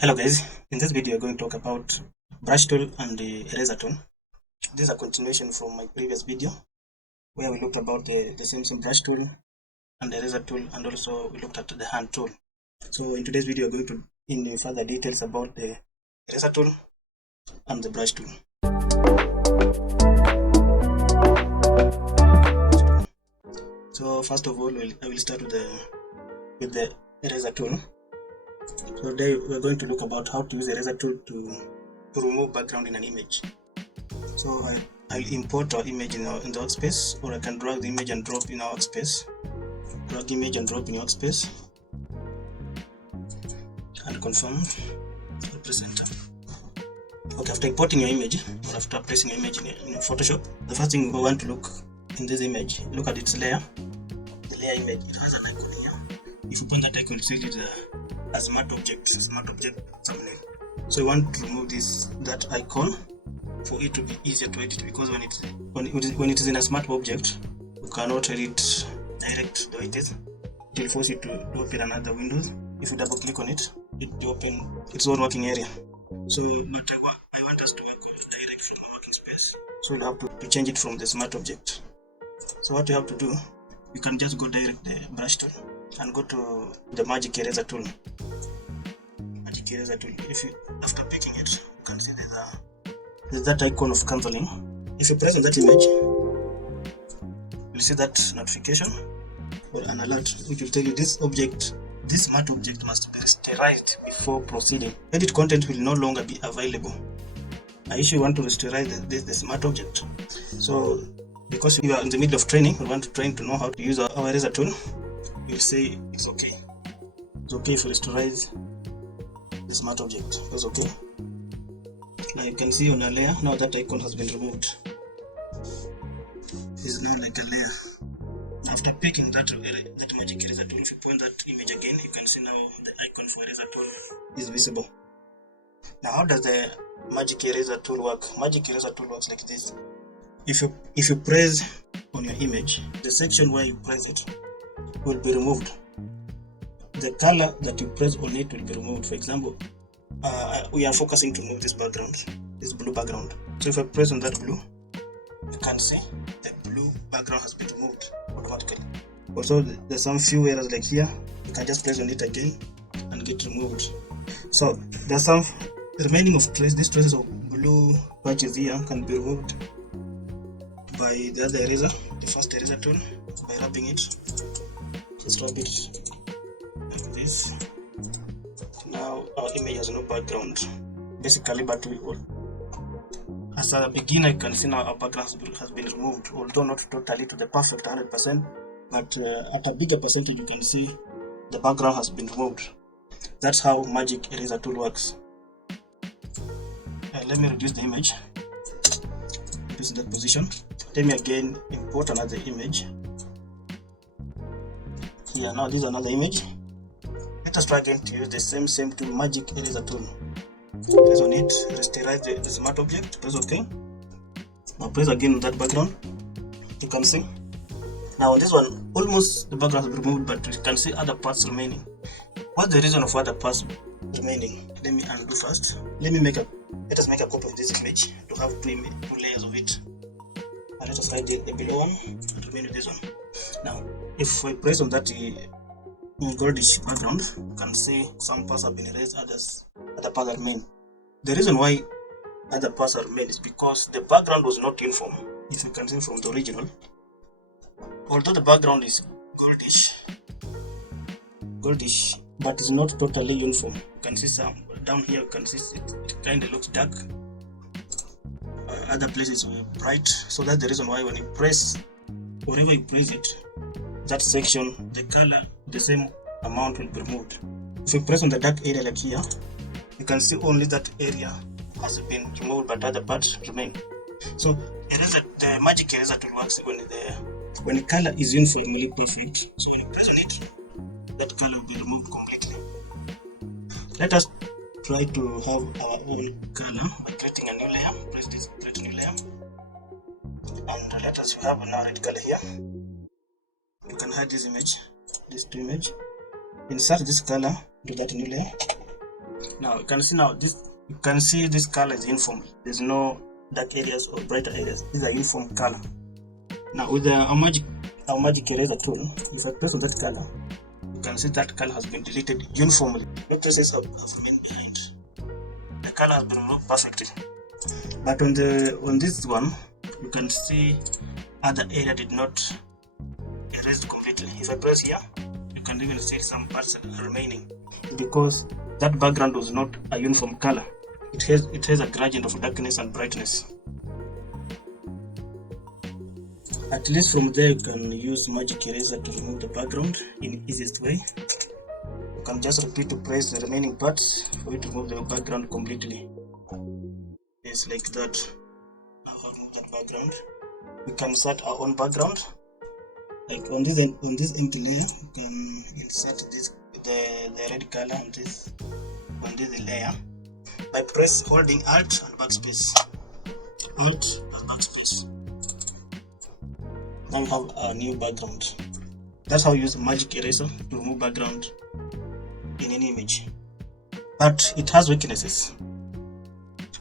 Hello guys, in this video we're going to talk about brush tool and the eraser tool. This is a continuation from my previous video where we looked about the same brush tool and the eraser tool, and also we looked at the hand tool. So in today's video we're going to in further details about the eraser tool and the brush tool. So first of all I will start with the eraser tool. So today we're going to look about how to use the eraser tool to remove background in an image. So I'll import our image in the workspace, or I can drag the image and drop in our workspace. Drag image and drop in your workspace and confirm represent. Okay, after importing your image or after placing your image in Photoshop, the first thing we want to look in this image, look at its layer. The layer image, it has an icon here. If you point that icon, you see it as smart object thumbnail. So we want to remove that icon for it to be easier to edit, because when it is in a smart object, you cannot edit direct the way it is. It will force you to open another Windows. If you double click on it, it will open its own working area. So but I want us to work direct from the working space. So we'll have to change it from the smart object. So what you have to do, you can just go direct the brush tool and go to the magic eraser tool. Magic eraser tool. If you, after picking it, you can see there's that icon of cancelling. If you press on that image, you'll see that notification or an alert which will tell you this smart object must be rasterized before proceeding. Edit content will no longer be available. I usually want to rasterize the smart object. So because you are in the middle of training, we want to train to know how to use our eraser tool. You'll say it's okay. It's okay if you rasterize the smart object. That's okay. Now you can see on a layer, now that icon has been removed. It's now like a layer. After picking that magic eraser tool, if you point that image again, you can see now the icon for eraser tool is visible. Now how does the magic eraser tool work? Magic eraser tool works like this. If you press on your image, the section where you press it will be removed. The color that you press on it will be removed. For example, we are focusing to remove this background, this blue background. So if I press on that blue, you can see the blue background has been removed automatically. Also, there's some few errors like here. You can just press on it again and get removed. So there's some remaining of these traces of blue patches here can be removed by the other eraser, the first eraser tool, by rubbing it. Just rub it like this. Now our image has no background basically, but as a beginner you can see now our background has been removed, although not totally to the perfect 100%, but at a bigger percentage you can see the background has been removed. That's how magic eraser tool works. Let me reduce the image, put in that position. Let me again import another image. Here now this is another image. Let us try again to use the same tool, magic eraser tool. Press on it, rasterize the smart object, press OK. Now press again on that background. You can see now on this one almost the background has been removed, but you can see other parts remaining. What's the reason of other parts remaining? Let me undo first. Let us make a copy of this image to have two layers of it. And let us hide the below one and remain with this one. Now if I press on that goldish background, you can see some parts have been erased, other parts are remain. The reason why other parts are remain is because the background was not uniform. If you can see from the original, although the background is goldish, but it's not totally uniform. You can see some down here. You can see it kind of looks dark. Other places were bright. So that's the reason why when you press, wherever you press it, that section, the color, the same amount will be removed. If you press on the dark area like here, you can see only that area has been removed, but other parts remain. So the magic eraser tool works when the color is uniformly perfect. So when you press on it, that color will be removed completely. Let us try to have our own color by creating a new layer. Press this, create a new layer, and let us have a red color here. You can hide this image, this two image. Insert this color to that new layer. Now you can see this color is uniform. There's no dark areas or brighter areas. These are uniform color. Now with our magic eraser tool, if I press on that color, you can see that color has been deleted uniformly. No traces have remained behind. The color has been removed perfectly. But on this one, you can see other area did not erase completely. If I press here, you can even see some parts are remaining because that background was not a uniform color. It has a gradient of darkness and brightness. At least from there, you can use magic eraser to remove the background in the easiest way. You can just repeat to press the remaining parts for you to remove the background completely. Yes, like that. Now I've removed that background. We can insert our own background. Like on this empty layer, you can insert the red color on this layer by holding Alt and backspace. Alt and backspace. Now we have a new background. That's how you use magic eraser to remove background in any image. But it has weaknesses.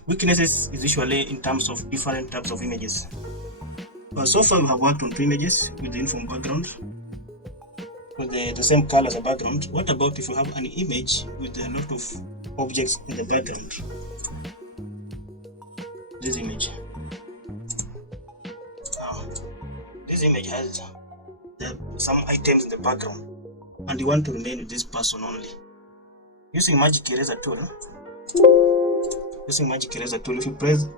Weaknesses is usually in terms of different types of images. So far we have worked on 2 images with the uniform background with the same color as a background. What about if you have an image with a lot of objects in the background? This image. Now, this image has some items in the background and you want to remain with this person only. Using magic eraser tool, if you press,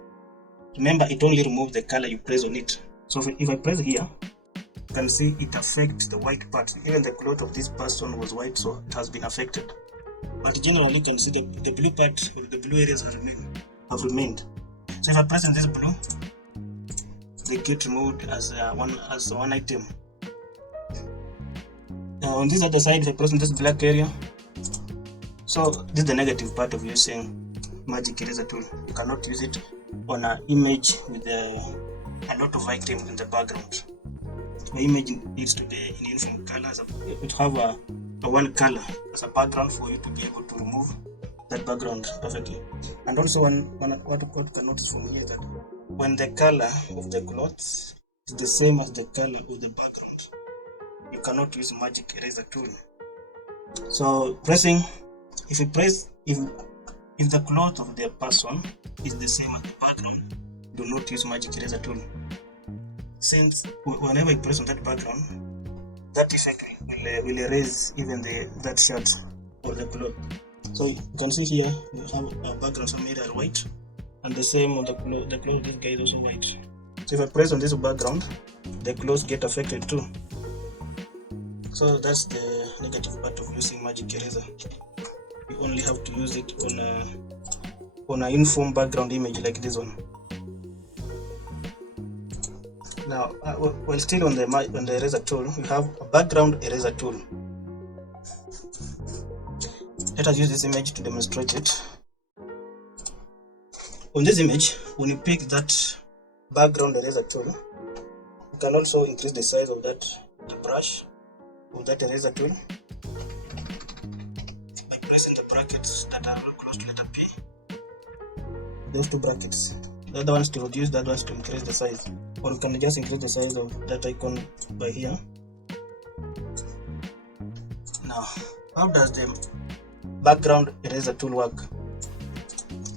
remember it only removes the color you press on it. So if I press here, you can see it affects the white part. Even the cloth of this person was white, so it has been affected. But generally you can see the blue part, the blue areas have remained. So if I press on this blue, they get removed as one item. On this other side, if I press on this black area, so this is the negative part of using magic eraser tool. You cannot use it on an image with a lot of items in the background. The image needs to be in uniform colors. It have a one color as a background for you to be able to remove that background perfectly. And also what you can notice from here is that when the color of the cloth is the same as the color of the background, you cannot use magic eraser tool. So if the cloth of the person is the same as the background, do not use magic eraser tool. Since whenever you press on that background, that effect will erase even that shirt or the cloth. So you can see here we have a background, some areas are white, and the same on the cloth. The cloth of this guy is also white. So if I press on this background, the clothes get affected too. So that's the negative part of using magic eraser. You only have to use it on a uniform background image like this one. Now, while still on the eraser tool, we have a background eraser tool. Let us use this image to demonstrate it. On this image, when you pick that background eraser tool, you can also increase the size of the brush of that eraser tool by pressing the brackets that are close to letter P. Those 2 brackets. The other ones to reduce, the other ones to increase the size. Or you can just increase the size of that icon by here. Now, how does the background eraser tool work?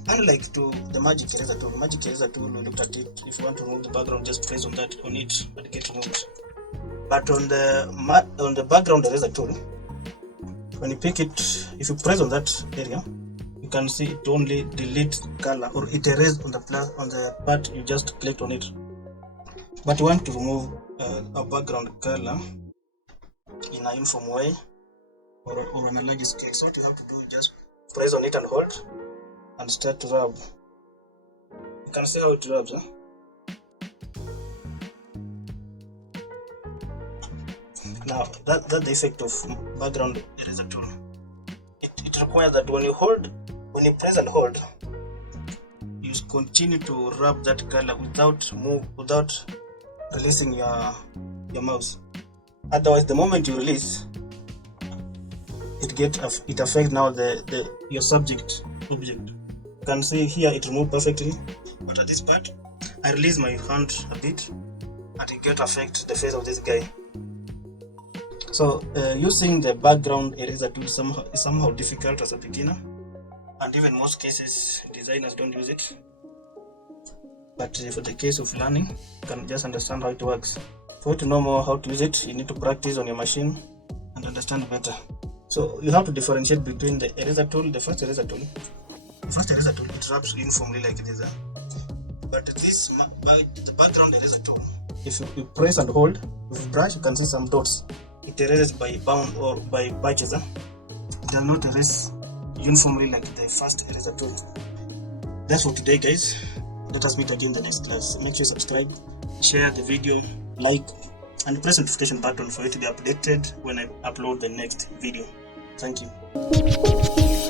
Unlike the magic eraser tool, we looked at it. If you want to remove the background, just press on it and get removed. But on the background eraser tool, when you pick it, if you press on that area, you can see it only delete color or it erases on the part you just clicked on it. But you want to remove a background color in a uniform way or on a large scale. So what you have to do is just press on it and hold and start to rub. You can see how it rubs. Now that's the effect of background eraser tool. It requires that when you press and hold, you continue to rub that color without releasing your mouse. Otherwise, the moment you release, it affects now your subject object. You can see here it removed perfectly, but at this part I release my hand a bit and it get affect the face of this guy. So using the background eraser tool is somehow difficult as a beginner, and even most cases designers don't use it. But for the case of learning, you can just understand how it works. For you to know more how to use it, you need to practice on your machine and understand better. So you have to differentiate between the eraser tool, the first eraser tool. The first eraser tool, it wraps uniformly like this. But the background eraser tool, if you press and hold with brush, you can see some dots. It erases by bound or by batches. It does not erase uniformly like the first eraser tool. That's for today, guys. Let us meet again in the next class. Make sure you subscribe, share the video, like, and press the notification button for you to be updated when I upload the next video. Thank you.